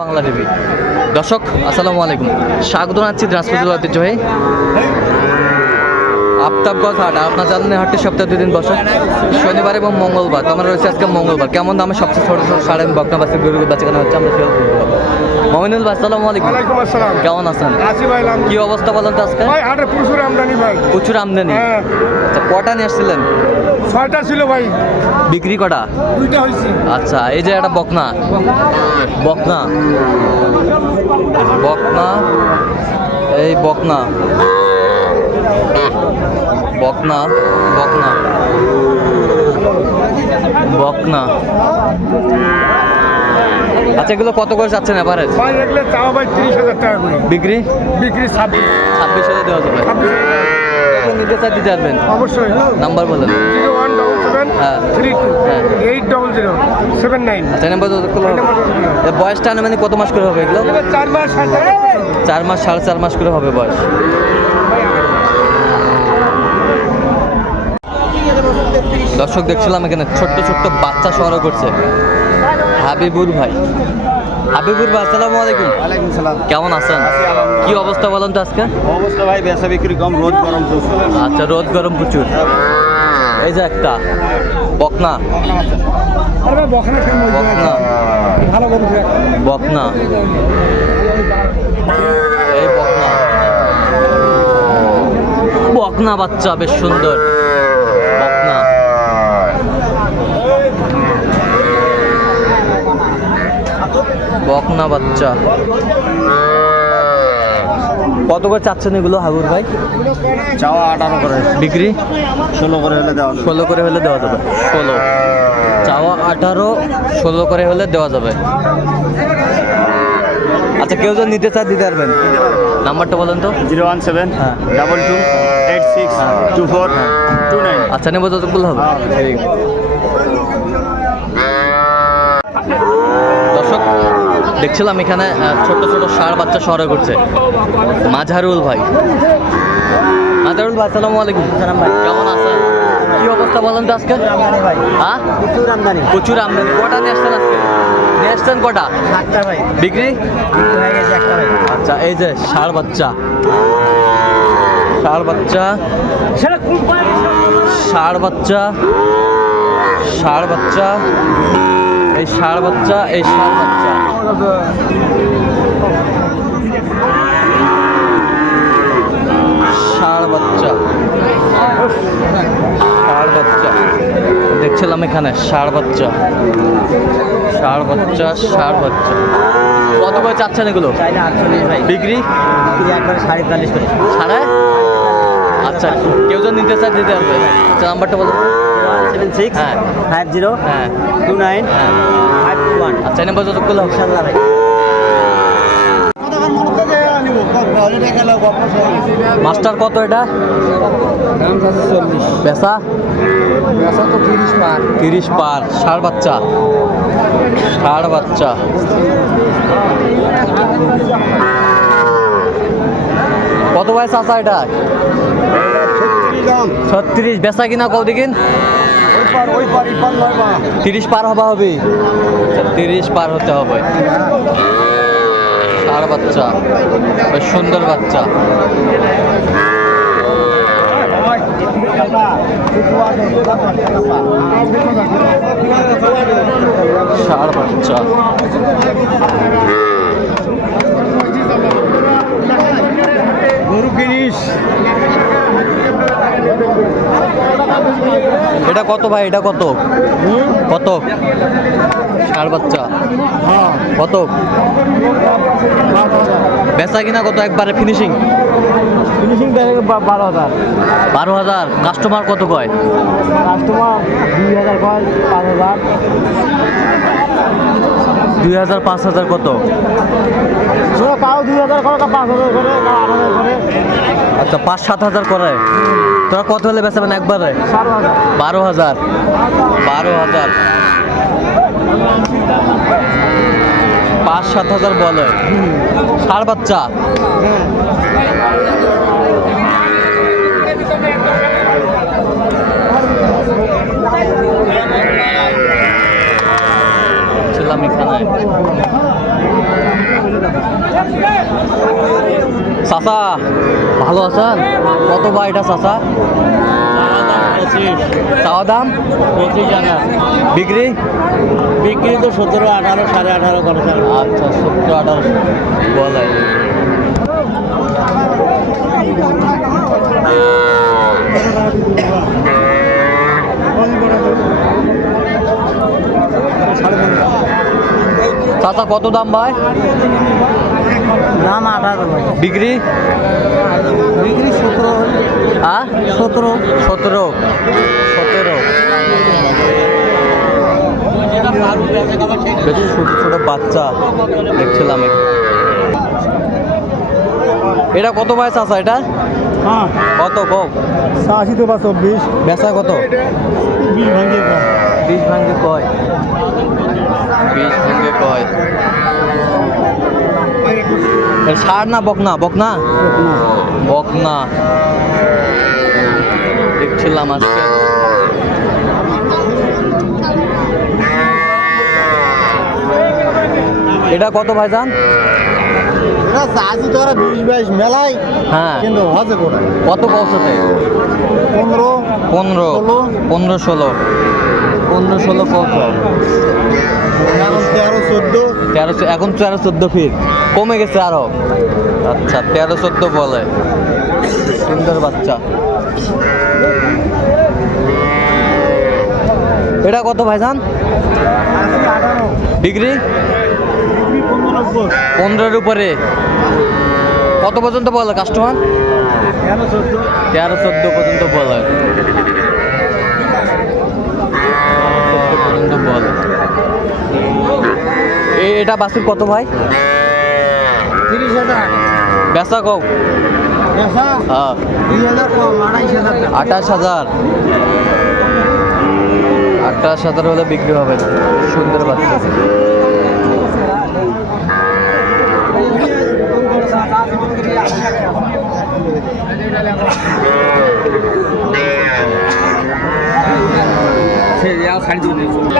Bangla TV. দর্শক, আসসালামু আলাইকুম। স্বাগত জানাচ্ছি দিনাজপুর ঐতিহ্যবাহী আফতাবগঞ্জ হাট। আপনার জানেন হাটে সপ্তাহে দুই দিন বসে। শনিবার এবং মঙ্গলবার। তো রয়েছে আজকে মঙ্গলবার। কেমন দামে সবচেয়ে ছোট ছোট সাড়ে বকনা বাসে গরু বাচ্চা কেনা হচ্ছে? আমরা মমিনুল ভাই আসসালামু আলাইকুম। ওয়ালাইকুম আসসালাম। কেমন আছেন? আছি ভাই কি অবস্থা বলেন তো আজকে? ভাই হাটে প্রচুর আমদানি ভাই। প্রচুর আমদানি? হ্যাঁ। আচ্ছা কটা নিয়ে আসছিলেন? ছয়টা ছিল ভাই। বিক্রি কটা? দুইটা হয়েছে। আচ্ছা এই যে একটা বকনা। বকনা। বকনা এই বকনা। বকনা বকনা। বকনা। আচ্ছা এগুলো কত করে যাচ্ছেন এবারে এগুলো ভাই তিরিশ হাজার টাকা করে বিক্রি? বিক্রি ছাব্বিশ। ছাব্বিশ হাজার দেওয়া যাবে। নিতে চাই দিতে পারবেন অবশ্যই। নাম্বার বলেন। জিরো ওয়ান ডবল সেভেন হ্যাঁ। থ্রি টু হ্যাঁ। Eight double zero seven nine আচ্ছা নাম্বার যত করলে হবে। এ বয়সটা আনুমানিক কত মাস করে হবে এগুলো? চার মাস সাড়ে চার মাস। সাড়ে চার মাস করে হবে বয়স। দর্শক দেখছিলাম এখানে ছোট্ট ছোট্ট বাচ্চা সহর করছে। হাবিবুর ভাই। হাবিবুর ভাই আসসালামু আলাইকুম। ওয়ালাইকুম সালাম। কেমন আছেন? কি অবস্থা বলেন তো আজকে? অবস্থা ভাই বেচা বিক্রি কম রোদ গরম প্রচুর। আচ্ছা রোদ গরম প্রচুর। এই যে একটা বকনা। বকনা। বকনা। এই বকনা। বকনা বাচ্চা বেশ সুন্দর বকনা বকনা বাচ্চা। কত করে চাচ্ছেন এগুলো হাবুর ভাই? চাওয়া আঠারো করে। বিক্রি? ষোলো করে হলে দেওয়া ষোলো করে হলে দেওয়া যাবে। ষোলো। চাওয়া আঠারো ষোলো করে হলে দেওয়া যাবে। আচ্ছা কেউ যদি নিতে চায় দিতে পারবেন। নাম্বারটা বলেন তো। জিরো ওয়ান সেভেন হ্যাঁ। Double two eight six two four two nine. আচ্ছা নেব যতগুলো হবে। ঠিক আছে। দর্শক দেখছিলাম এখানে ছোট ছোট ষাঁড় বাচ্চা শহরে করছে মাঝারুল ভাই। মাঝারুল ভাই আসসালামু আলাইকুম। কেমন আছেন? কি অবস্থা বলেন তো আজকে? ভাই। হ্যাঁ? প্রচুর আমদানি। প্রচুর আমদানি। কটা নিয়ে আসছেন আজকে? নিয়ে আসছেন কটা? সাতটা ভাই। বিক্রি? হয়ে গেছে একটা ভাই। আচ্ছা এই যে ষাঁড় বাচ্চা। ষাঁড় বাচ্চা। ষাঁড় বাচ্চা। ষাঁড় বাচ্চা। এই ষাঁড় বাচ্চা এই ষাঁড় বাচ্চা। ষাঁড় বাচ্চা। ষাঁড় বাচ্চা। দেখছিলাম এখানে ষাঁড় বাচ্চা। ষাঁড় বাচ্চা ষাঁড় বাচ্চা। কত করে চাচ্ছেন এগুলো? বিক্রি? সাড়ে বিয়াল্লিশ করে। ছাড়া আচ্ছা কেউ যদি নিতে চায় দিতে পারবে। আচ্ছা নাম্বারটা বলো। Seven six five zero two nine five two one আচ্ছা ইনশাল্লাহ ভাই। মাস্টার কত এটা? বেচা তো তিরিশ পার তিরিশ পার ষাড় বাচ্চা। ষাড় বাচ্চা। কত বয়স আসা এটা? ছত্রিশ বেসা কিনা কও ওই ওই তিরিশ পার হবা হবে। আচ্ছা, তিরিশ পার হতে হবে। ষাড় বাচ্চা বেশ সুন্দর বাচ্চা। ষাড় বাচ্চা। গরু কিনিস। এটা কত ভাই? এটা কত? কত? ষাড় বাচ্চা। কত? বেচা কিনা কত একবারে ফিনিশিং ফিনিশিং বারো হাজার। বারো হাজার। কাস্টমার কত কয়? কাস্টমার দুই হাজার কয় পাঁচ হাজার। দুই হাজার পাঁচ হাজার কত? কাউ দুই হাজার করে পাঁচ হাজার করে আট হাজার করে। আচ্ছা পাঁচ, সাত হাজার করে। তোরা কত হলে বেচাবেন একবারে? বারো হাজার। বারো হাজার। পাঁচ, সাত হাজার বলে। ষাড় বাচ্চা ছিলাম এখানে চাচা ভালো কত বা এটা চাচা? চাওয়া দাম? পঁচিশ টাকা বিক্রি? বিক্রি তো সতেরো আঠারো সাড়ে আঠারো করে আচ্ছা সত্তর আঠারোশো বলাই চাচা কত দাম ভাই? দাম আঠারো বিক্রি? সতেরো সতেরো। সতেরো। সতেরো। বেশ ছোট ছোট বাচ্চা দেখছিলাম এটা কত বয়স আছে এটা? হ্যাঁ। কত কম আশি তো বা চব্বিশ। বেচা কত? বিশ ভাঙ্গে বিশ ভাঙ্গে কয়। বিশ ভাঙ্গে কয়। সার না বকনা? বকনা। বকনা। দেখছিলাম আজকে। এটা কত ভাইজান? মেলায় হ্যাঁ। কিন্তু কত পৌঁছাতে? পনেরো পনেরো পনেরো ষোলো। পনেরো ষোলো তেরো চোদ্দ। তেরো এখন তেরো চোদ্দ ফিট। কমে গেছে আরও। আচ্ছা তেরো চোদ্দ বলে। সুন্দর বাচ্চা। এটা কত ভাইজান? ডিগ্রি? পনেরোর উপরে। কত পর্যন্ত বলে কাস্টমার তেরো চোদ্দ পর্যন্ত বলে। পর্যন্ত বলে। এ- এটা বাসুর কত ভাই? তিরিশ হাজার। বেচা কম। হ্যাঁ আঠাশ হাজার। আঠাশ হাজার হলে বিক্রি হবে। সুন্দর বাচ্চা। দাম